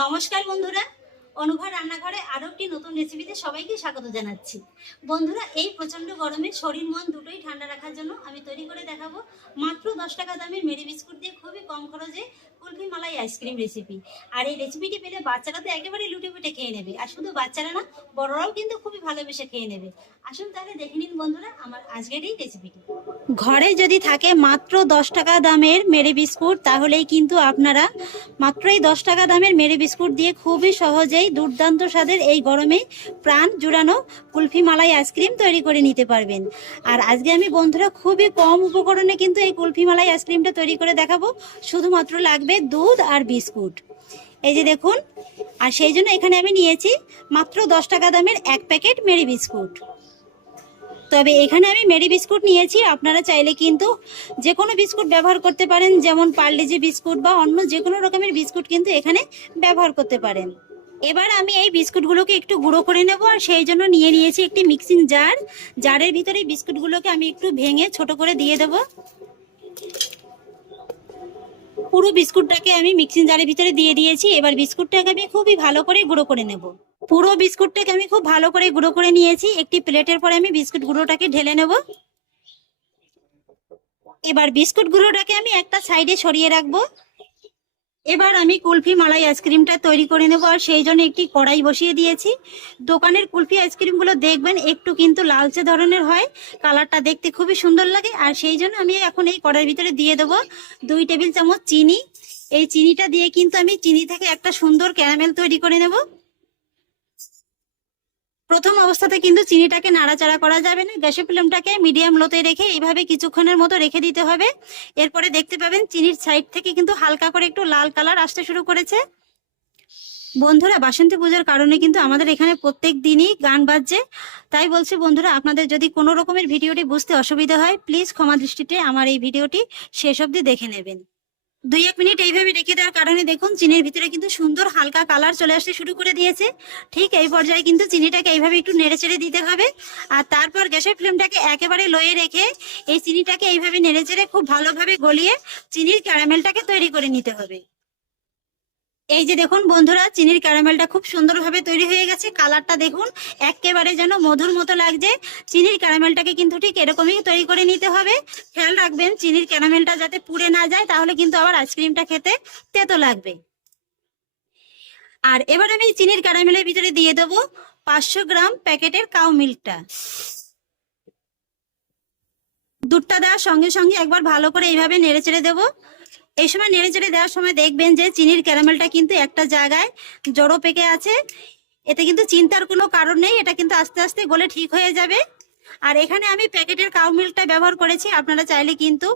নমস্কার বন্ধুরা। অনুভব রান্নাঘরে আরও একটি নতুন রেসিপিতে সবাইকে স্বাগত জানাচ্ছি। বন্ধুরা, এই প্রচণ্ড গরমে শরীর মন দুটোই ঠান্ডা রাখার জন্য আমি তৈরি করে দেখাবো মাত্র দশ টাকা দামের মেরি বিস্কুট দিয়ে খুবই কম খরচে kulfi malai ice cream recipe আর এই রেসিপিটি পেলে বাচ্চারা তো একেবারে লুটে পুটে খেয়ে নেবে। আর শুধু বাচ্চারা না, বড়রাও কিন্তু খুবই ভালোবেসে খেয়ে নেবে। আসুন তাহলে দেখে নিন বন্ধুরা আমার আজকের এই রেসিপিটি ঘরে যদি থাকে মাত্র দশ টাকা দামের মেরি বিস্কুট, তাহলেই কিন্তু আপনারা মাত্র এই দশ টাকা দামের মেরি বিস্কুট দিয়ে খুবই সহজেই দুর্দান্ত স্বাদের এই গরমে প্রাণ জুড়ানো কুলফি মালাই আইসক্রিম তৈরি করে নিতে পারবেন। আর আজকে আমি বন্ধুরা খুবই কম উপকরণে কিন্তু এই কুলফি মালাই আইসক্রিমটা তৈরি করে দেখাবো। শুধুমাত্র লাগবে দুধ আর বিস্কুট। এই যে দেখুন, আর সেই জন্য এখানে আমি নিয়েছি মাত্র দশ টাকা দামের এক প্যাকেট মেরি বিস্কুট। তবে এখানে আমি মেরি বিস্কুট নিয়েছি, আপনারা চাইলে কিন্তু যে কোনো বিস্কুট ব্যবহার করতে পারেন, যেমন পার্লেজি বিস্কুট বা অন্য যে কোনো রকমের বিস্কুট কিন্তু এখানে ব্যবহার করতে পারেন। এবার আমি এই বিস্কুটগুলোকে একটু গুঁড়ো করে নেব, আর সেই জন্য নিয়ে নিয়েছি একটি মিক্সিং জার। জারের ভিতরে বিস্কুটগুলোকে আমি একটু ভেঙে ছোট করে দিয়ে দেব। পুরো বিস্কুটটাকে আমি মিক্সিং জারের ভিতরে দিয়ে দিয়েছি। এবার বিস্কুটটাকে আমি খুবই ভালো করে গুঁড়ো করে নেব। পুরো বিস্কুটটাকে আমি খুব ভালো করে গুঁড়ো করে নিয়েছি। একটি প্লেটের পরে আমি বিস্কুট গুঁড়োটাকে ঢেলে নেব। এবার বিস্কুট গুঁড়োটাকে আমি একটা সাইডে সরিয়ে রাখব। এবার আমি কুলফি মালাই আইসক্রিমটা তৈরি করে নেব, আর সেই জন্য একটি কড়াই বসিয়ে দিয়েছি। দোকানের কুলফি আইসক্রিমগুলো দেখবেন, একটু কিন্তু লালচে ধরনের হয়, কালারটা দেখতে খুবই সুন্দর লাগে, আর সেই জন্য আমি এখন এই কড়াইয়ের ভিতরে দিয়ে দেবো দুই টেবিল চামচ চিনি। এই চিনিটা দিয়ে কিন্তু আমি চিনি থেকে একটা সুন্দর ক্যারামেল তৈরি করে নেব। প্রথম অবস্থাতে কিন্তু চিনিটাকে নাড়াচাড়া করা যাবে না। গ্যাসের ফ্লেমটাকে মিডিয়াম লোতে রেখে এইভাবে কিছুক্ষণের মতো রেখে দিতে হবে। এরপরে দেখতে পাবেন চিনির সাইড থেকে কিন্তু হালকা করে একটু লাল কালার আসতে শুরু করেছে। বন্ধুরা, বাসন্তী পুজোর কারণে কিন্তু আমাদের এখানে প্রত্যেক দিনই গান বাজছে। তাই বলছি বন্ধুরা, আপনাদের যদি কোনো রকমের ভিডিওটি বুঝতে অসুবিধা হয় প্লিজ ক্ষমা দৃষ্টিতে আমার এই ভিডিওটি শেষ অবধি দেখে নেবেন। দুই এক মিনিট এইভাবে রেখে দেওয়ার কারণে দেখুন, চিনির ভিতরে কিন্তু সুন্দর হালকা কালার চলে আসতে শুরু করে দিয়েছে। ঠিক এই পর্যায়ে কিন্তু চিনিটাকে এইভাবে একটু নেড়ে চেড়ে দিতে হবে। আর তারপর গ্যাসের ফ্লেমটাকে একেবারে লয়ে রেখে এই চিনিটাকে এইভাবে নেড়ে চেড়ে খুব ভালোভাবে গলিয়ে চিনির ক্যারামেলটাকে তৈরি করে নিতে হবে। এই যে দেখুন বন্ধুরা, চিনির ক্যারামেলটা খুব সুন্দরভাবে তৈরি হয়ে গেছে। কালারটা দেখুন, একেবারে যেন মধুর মতো লাগছে। চিনির ক্যারামেলটাকে কিন্তু ঠিক এরকমই তৈরি করে নিতে হবে। খেয়াল রাখবেন, চিনির ক্যারামেলটা যাতে পুড়ে না যায়, তাহলে কিন্তু আবার আইসক্রিমটা খেতে তেতো লাগবে। আর এবার আমি চিনির ক্যারামেলের ভিতরে দিয়ে দেবো পাঁচশো গ্রাম প্যাকেটের কাউ মিল্কটা। দুধটা দেওয়ার সঙ্গে সঙ্গে একবার ভালো করে এইভাবে নেড়ে চেড়ে দেবো। এই সময় নেড়ে চেড়ে দেওয়ার সময় দেখবেন যে চিনির ক্যারামেলটা কিন্তু একটা জায়গায় জড়ো পেকে আছে। এতে কিন্তু চিন্তার কোনো কারণ নেই, এটা কিন্তু আস্তে আস্তে গলে ঠিক হয়ে যাবে। আর এখানে আমি প্যাকেটের কাউ মিল্কটা ব্যবহার করেছি, আপনারা চাইলে কিন্তু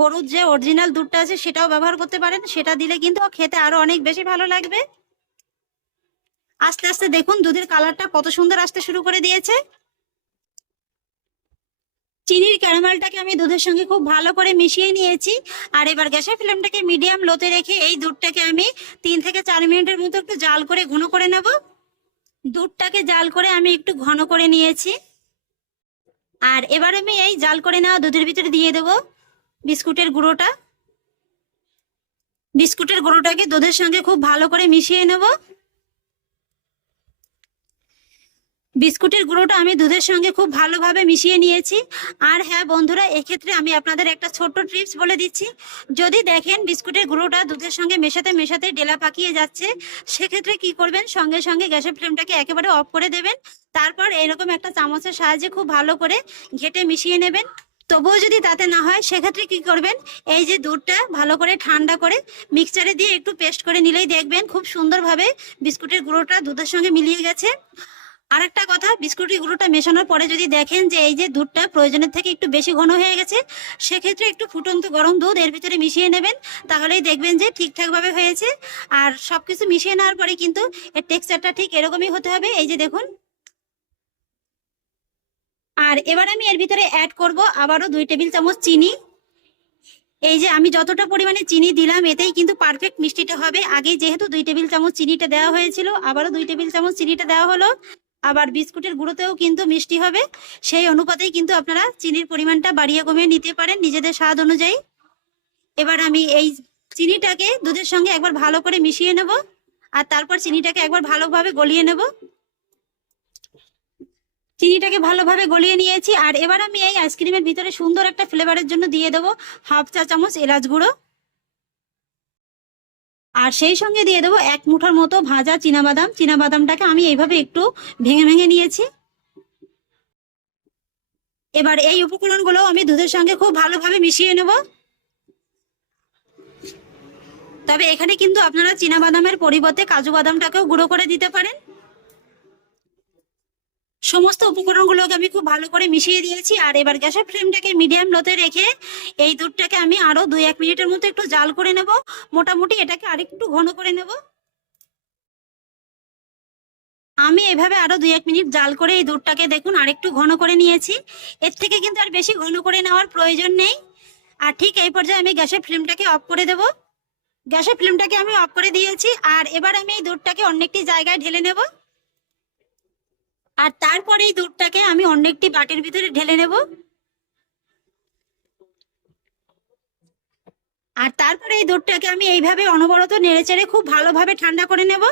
গরুর যে অরিজিনাল দুধটা আছে সেটাও ব্যবহার করতে পারেন, সেটা দিলে কিন্তু খেতে আরও অনেক বেশি ভালো লাগবে। আস্তে আস্তে দেখুন দুধের কালারটা কত সুন্দর আসতে শুরু করে দিয়েছে। চিনির ক্যারামেলটাকে আমি দুধের সঙ্গে খুব ভালো করে মিশিয়ে নিয়েছি। আর এবার গ্যাসের ফ্লেমটাকে মিডিয়াম লোতে রেখে এই দুধটাকে আমি তিন থেকে চার মিনিটের মতো একটু জাল করে ঘন করে নেব। দুধটাকে জাল করে আমি একটু ঘন করে নিয়েছি। আর এবার আমি এই জাল করে নেওয়া দুধের ভিতরে দিয়ে দেব বিস্কুটের গুঁড়োটা। বিস্কুটের গুঁড়োটাকে দুধের সঙ্গে খুব ভালো করে মিশিয়ে নেব। বিস্কুটের গুঁড়োটা আমি দুধের সঙ্গে খুব ভালোভাবে মিশিয়ে নিয়েছি। আর হ্যাঁ বন্ধুরা, এক্ষেত্রে আমি আপনাদের একটা ছোট্ট ট্রিপস বলে দিচ্ছি। যদি দেখেন বিস্কুটের গুঁড়োটা দুধের সঙ্গে মেশাতে মেশাতে ডেলা পাকিয়ে যাচ্ছে, সেক্ষেত্রে কি করবেন? সঙ্গে সঙ্গে গ্যাসের ফ্লেমটাকে একেবারে অফ করে দেবেন। তারপর এরকম একটা চামচের সাহায্যে খুব ভালো করে ঘেটে মিশিয়ে নেবেন। তবুও যদি তাতে না হয়, সেক্ষেত্রে কি করবেন? এই যে দুধটা ভালো করে ঠান্ডা করে মিক্সচারে দিয়ে একটু পেস্ট করে নিলেই দেখবেন খুব সুন্দরভাবে বিস্কুটের গুঁড়োটা দুধের সঙ্গে মিলিয়ে গেছে। আর একটা কথা, বিস্কুটের গুঁড়োটা মেশানোর পরে যদি দেখেন যে এই যে দুধটা প্রয়োজনের থেকে একটু বেশি ঘন হয়ে গেছে, সেক্ষেত্রে একটু ফুটন্ত গরম দুধ এর ভিতরে মিশিয়ে নেবেন, তাহলেই দেখবেন যে ঠিকঠাকভাবে হয়েছে। আর সব কিছু মিশিয়ে নেওয়ার পরে কিন্তু এর টেক্সচারটা ঠিক এরকমই হতে হবে। এই যে দেখুন। আর এবার আমি এর ভিতরে অ্যাড করব আবারও দুই টেবিল চামচ চিনি। এই যে আমি যতটা পরিমাণে চিনি দিলাম, এতেই কিন্তু পারফেক্ট মিষ্টিটা হবে। আগে যেহেতু দুই টেবিল চামচ চিনিটা দেওয়া হয়েছিল, আবারও দুই টেবিল চামচ চিনিটা দেওয়া হলো। আবার বিস্কুটের গুঁড়োতেও কিন্তু মিষ্টি হবে। সেই অনুপাতেই কিন্তু আপনারা চিনির পরিমাণটা বাড়িয়ে কমিয়ে নিতে পারেন নিজেদের স্বাদ অনুযায়ী। এবার আমি এই চিনিটাকে দুধের সঙ্গে একবার ভালো করে মিশিয়ে নেব আর তারপর চিনিটাকে একবার ভালোভাবে গলিয়ে নেব। চিনিটাকে ভালোভাবে গলিয়ে নিয়েছি আর এবার আমি এই আইসক্রিমের ভিতরে সুন্দর একটা ফ্লেভারের জন্য দিয়ে দেবো হাফ চা চামচ এলাচ গুঁড়ো। আর সেই সঙ্গে দিয়ে দেবো এক মুঠোর মতো ভাজা চীনাবাদাম। চীনাবাদামটাকে আমি এইভাবে একটু ভেঙে ভেঙে নিয়েছি। এবার এই উপকরণগুলো আমি দুধের সঙ্গে খুব ভালোভাবে মিশিয়ে নেব। তবে এখানে কিন্তু আপনারা চীনাবাদামের পরিবর্তে কাজু বাদামটাকেও গুঁড়ো করে দিতে পারেন। সমস্ত উপকরণগুলোকে আমি খুব ভালো করে মিশিয়ে দিয়েছি, আর এবার গ্যাসের ফ্লেমটাকে মিডিয়াম লোতে রেখে এই দুধটাকে আমি আরও দুই এক মিনিটের মতো একটু জাল করে নেব। মোটামুটি এটাকে আরেকটু ঘন করে নেব। আমি এভাবে আরও দুই এক মিনিট জাল করে এই দুধটাকে দেখুন আরেকটু ঘন করে নিয়েছি। এর থেকে কিন্তু আর বেশি ঘন করে নেওয়ার প্রয়োজন নেই। আর ঠিক এই পর্যায়ে আমি গ্যাসের ফ্লেমটাকে অফ করে দেব। গ্যাসের ফ্লেমটাকে আমি অফ করে দিয়েছি, আর এবার আমি এই দুধটাকে অন্য একটি জায়গায় ঢেলে নেব। আর তারপরে এই দুধটাকে আমি অন্য একটি বাটির ভিতরে ঢেলে নেব। আর তারপরে এই দুধটাকে আমি এইভাবে অনবরত নেড়েচেড়ে খুব ভালোভাবে ঠান্ডা করে নেব।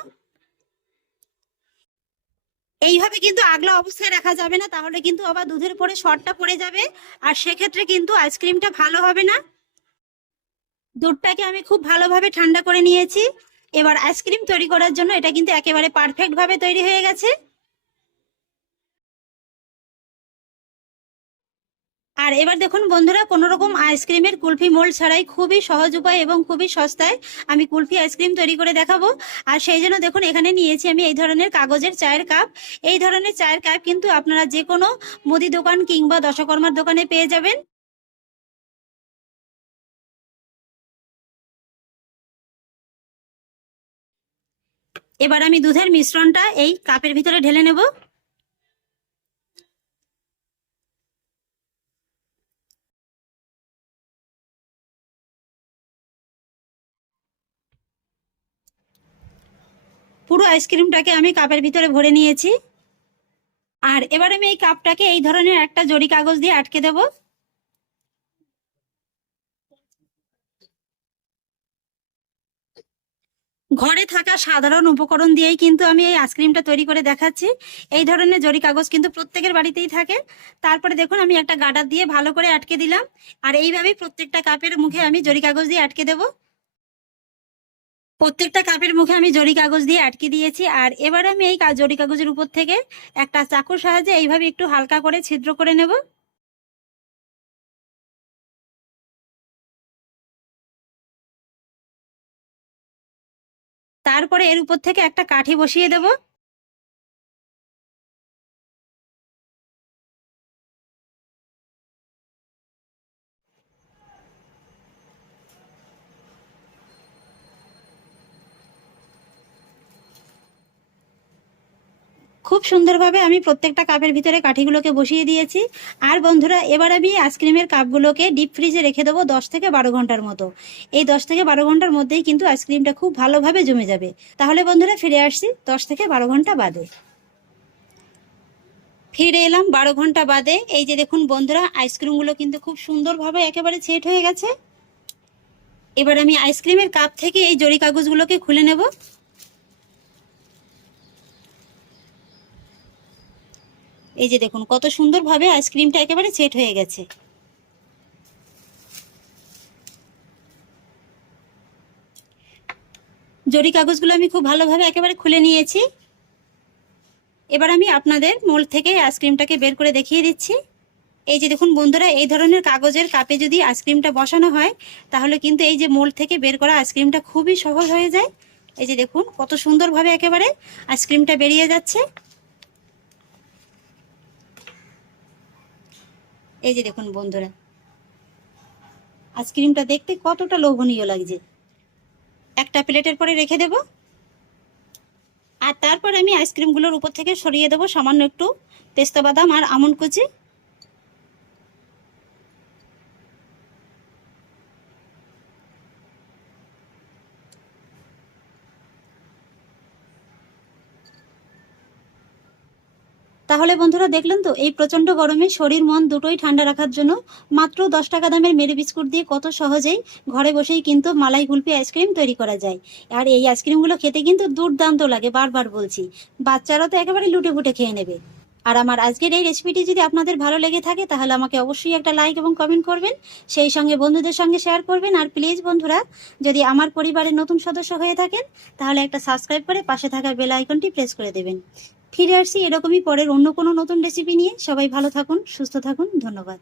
এইভাবে কিন্তু আগলা অবস্থায় রাখা যাবে না, তাহলে কিন্তু আবার দুধের পরে শর্টটা পড়ে যাবে, আর সেক্ষেত্রে কিন্তু আইসক্রিমটা ভালো হবে না। দুধটাকে আমি খুব ভালোভাবে ঠান্ডা করে নিয়েছি। এবার আইসক্রিম তৈরি করার জন্য এটা কিন্তু একেবারে পারফেক্ট ভাবে তৈরি হয়ে গেছে। আর এবার দেখুন বন্ধুরা কোনো রকম আইসক্রিমের কুলফি মোল্ড ছাড়াই খুবই সহজ উপায় এবং খুবই সস্তায় আমি কুলফি আইসক্রিম তৈরি করে দেখাবো। আর সেই জন্য দেখুন, এখানে নিয়েছি আমি এই ধরনের কাগজের চায়ের কাপ। এই ধরনের চায়ের কাপ কিন্তু আপনারা যে কোনো মুদি দোকান কিংবা দশকর্মার দোকানে পেয়ে যাবেন। এবার আমি দুধের মিশ্রণটা এই কাপের ভিতরে ঢেলে নেব। পুরো আইসক্রিমটাকে আমি কাপের ভিতরে ভরে নিয়েছি। আর এবার আমি এই কাপটাকে এই ধরনের একটা জরি কাগজ দিয়ে আটকে দেব। ঘরে থাকা সাধারণ উপকরণ দিয়েই কিন্তু আমি এই আইসক্রিমটা তৈরি করে দেখাচ্ছি। এই ধরনের জরি কাগজ কিন্তু প্রত্যেকের বাড়িতেই থাকে। তারপরে দেখুন, আমি একটা গাডার দিয়ে ভালো করে আটকে দিলাম। আর এইভাবেই প্রত্যেকটা কাপের মুখে আমি জরি কাগজ দিয়ে আটকে দেবো। প্রত্যেকটা কাপের মুখে আমি জরি কাগজ দিয়ে আটকে দিয়েছি, আর এবার আমি এই জরি কাগজের উপর থেকে একটা চাকুর সাহায্যে এইভাবে একটু হালকা করে ছিদ্র করে নেব। তারপরে এর উপর থেকে একটা কাঠি বসিয়ে দেব। খুব সুন্দরভাবে আমি প্রত্যেকটা কাপের ভিতরে কাঠিগুলোকে বসিয়ে দিয়েছি। আর বন্ধুরা, এবার আমি আইসক্রিমের কাপগুলোকে ডিপ ফ্রিজে রেখে দেবো দশ থেকে বারো ঘণ্টার মতো। এই দশ থেকে বারো ঘণ্টার মধ্যেই কিন্তু আইসক্রিমটা খুব ভালোভাবে জমে যাবে। তাহলে বন্ধুরা, ফিরে আসছি দশ থেকে বারো ঘণ্টা বাদে। ফিরে এলাম বারো ঘণ্টা বাদে। এই যে দেখুন বন্ধুরা আইসক্রিমগুলো কিন্তু খুব সুন্দরভাবে একেবারে সেট হয়ে গেছে। এবার আমি আইসক্রিমের কাপ থেকে এই জরি কাগজগুলোকে খুলে নেব। এই যে দেখুন, কত সুন্দরভাবে আইসক্রিমটা একেবারে সেট হয়ে গেছে। জরি কাগজগুলো আমি খুব ভালোভাবে একেবারে খুলে নিয়েছি। এবার আমি আপনাদের মোল থেকে আইসক্রিমটাকে বের করে দেখিয়ে দিচ্ছি। এই যে দেখুন বন্ধুরা, এই ধরনের কাগজের কাপে যদি আইসক্রিমটা বসানো হয়, তাহলে কিন্তু এই যে মোল থেকে বের করা আইসক্রিমটা খুবই সহজ হয়ে যায়। এই যে দেখুন, কত সুন্দরভাবে একেবারে আইসক্রিমটা বেরিয়ে যাচ্ছে। এই যে দেখুন বন্ধুরা আইসক্রিমটা দেখতে কতটা লোভনীয় লাগছে। একটা প্লেটের পরে রেখে দেব, আর তারপর আমি আইসক্রিমগুলোর উপর থেকে সরিয়ে দেবো সামান্য একটু পেস্তা বাদাম আর আমন কুচি। তাহলে বন্ধুরা দেখলেন তো, এই প্রচণ্ড গরমে শরীর, মন দুটোই ঠান্ডা রাখার জন্য মাত্র দশ টাকা দামের মেরি বিস্কুট দিয়ে কত সহজেই ঘরে বসেই কিন্তু মালাই কুলফি আইসক্রিম তৈরি করা যায়। আর এই আইসক্রিমগুলো খেতে কিন্তু দুর্দান্ত লাগে, বারবার বলছি। বাচ্চারা তো একেবারে লুটে ফুটে খেয়ে নেবে। আর আমার আজকের এই রেসিপিটি যদি আপনাদের ভালো লেগে থাকে, তাহলে আমাকে অবশ্যই একটা লাইক এবং কমেন্ট করবেন। সেই সঙ্গে বন্ধুদের সঙ্গে শেয়ার করবেন। আর প্লিজ বন্ধুরা, যদি আমার পরিবারের নতুন সদস্য হয়ে থাকেন, তাহলে একটা সাবস্ক্রাইব করে পাশে থাকা বেল আইকনটি প্রেস করে দেবেন। ফিরে আসছি এরকমই পরের অন্য কোনো নতুন রেসিপি নিয়ে। সবাই ভালো থাকুন, সুস্থ থাকুন, ধন্যবাদ।